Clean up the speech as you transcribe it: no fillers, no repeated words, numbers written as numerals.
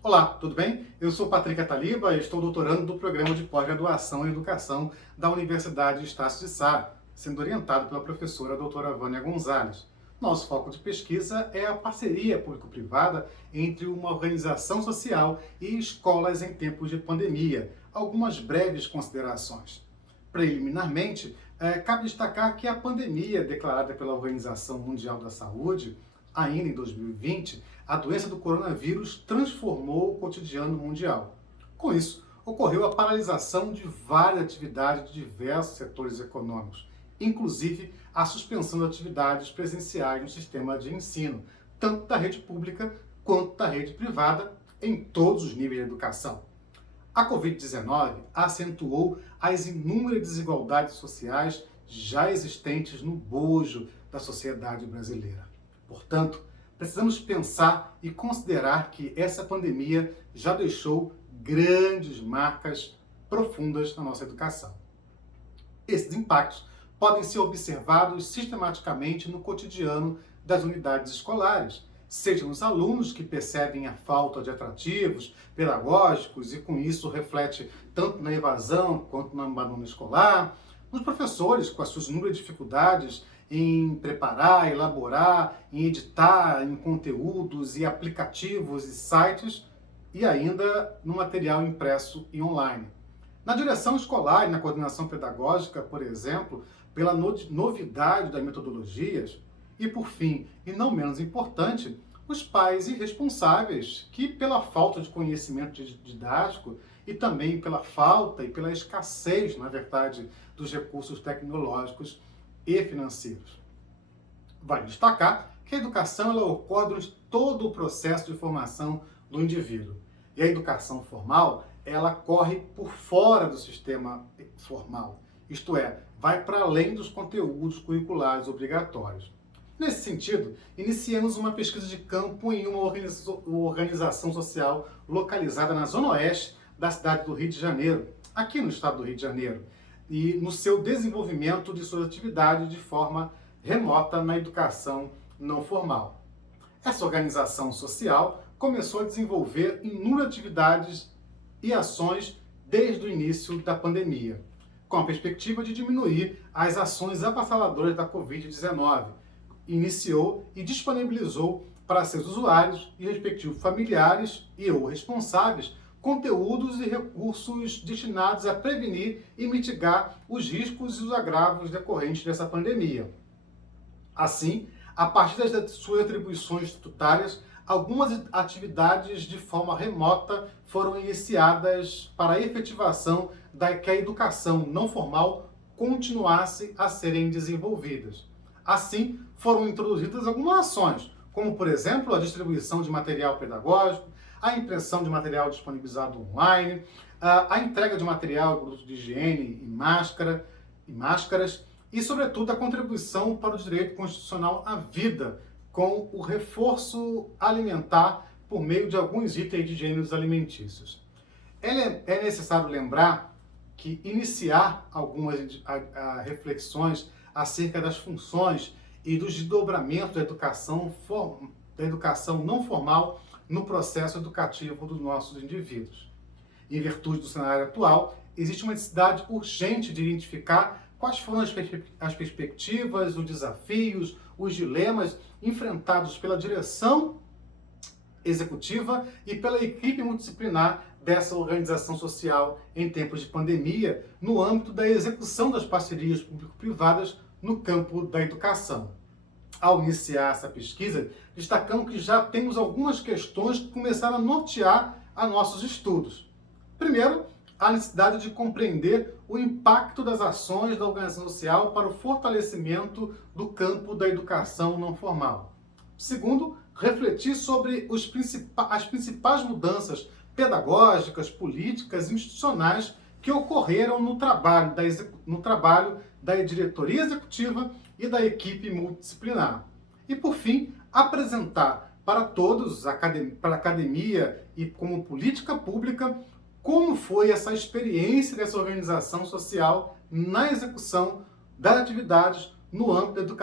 Olá, tudo bem? Eu sou Patrick Ataliba e estou doutorando do Programa de Pós-Graduação em Educação da Universidade Estácio de Sá, sendo orientado pela professora doutora Vânia Gonzalez. Nosso foco de pesquisa é a parceria público-privada entre uma organização social e escolas em tempos de pandemia. Algumas breves considerações. Preliminarmente, cabe destacar que a pandemia declarada pela Organização Mundial da Saúde, ainda em 2020, a doença do coronavírus transformou o cotidiano mundial. Com isso, ocorreu a paralisação de várias atividades de diversos setores econômicos, inclusive a suspensão de atividades presenciais no sistema de ensino, tanto da rede pública quanto da rede privada, em todos os níveis de educação. A Covid-19 acentuou as inúmeras desigualdades sociais já existentes no bojo da sociedade brasileira. Portanto, precisamos pensar e considerar que essa pandemia já deixou grandes marcas profundas na nossa educação. Esses impactos podem ser observados sistematicamente no cotidiano das unidades escolares, seja nos alunos que percebem a falta de atrativos pedagógicos e com isso reflete tanto na evasão quanto no abandono escolar, nos professores com as suas inúmeras dificuldades em preparar, elaborar, em editar em conteúdos e aplicativos e sites e ainda no material impresso e online. Na direção escolar e na coordenação pedagógica, por exemplo, pela novidade das metodologias e, por fim, e não menos importante, os pais irresponsáveis que, pela falta de conhecimento didático e também pela falta e pela escassez, na verdade, dos recursos tecnológicos e financeiros. Vale destacar que a educação ela ocorre durante todo o processo de formação do indivíduo. E a educação formal, ela corre por fora do sistema formal. Isto é, vai para além dos conteúdos curriculares obrigatórios. Nesse sentido, iniciamos uma pesquisa de campo em uma organização social localizada na zona oeste da cidade do Rio de Janeiro, aqui no estado do Rio de Janeiro, e no seu desenvolvimento de suas atividades de forma remota na educação não formal. Essa organização social começou a desenvolver inúmeras atividades e ações desde o início da pandemia, com a perspectiva de diminuir as ações avassaladoras da Covid-19. Iniciou e disponibilizou para seus usuários e respectivos familiares e ou responsáveis conteúdos e recursos destinados a prevenir e mitigar os riscos e os agravos decorrentes dessa pandemia. Assim, a partir das suas atribuições estatutárias, algumas atividades de forma remota foram iniciadas para a efetivação da que a educação não formal continuasse a serem desenvolvidas. Assim, foram introduzidas algumas ações, como, por exemplo, a distribuição de material pedagógico, a impressão de material disponibilizado online, a entrega de material de produtos de higiene e máscaras, e, sobretudo, a contribuição para o direito constitucional à vida, com o reforço alimentar por meio de alguns itens de gêneros alimentícios. É necessário lembrar que iniciar algumas reflexões acerca das funções e dos desdobramentos da educação não formal no processo educativo dos nossos indivíduos. Em virtude do cenário atual, existe uma necessidade urgente de identificar quais foram as perspectivas, os desafios, os dilemas enfrentados pela direção executiva e pela equipe multidisciplinar dessa organização social em tempos de pandemia, no âmbito da execução das parcerias público-privadas no campo da educação. Ao iniciar essa pesquisa, destacamos que já temos algumas questões que começaram a nortear a nossos estudos. Primeiro, a necessidade de compreender o impacto das ações da organização social para o fortalecimento do campo da educação não formal. Segundo, refletir sobre as principais mudanças pedagógicas, políticas e institucionais que ocorreram no trabalho da diretoria executiva e da equipe multidisciplinar. E, por fim, apresentar para todos, para a academia e como política pública, como foi essa experiência dessa organização social na execução das atividades no âmbito da educação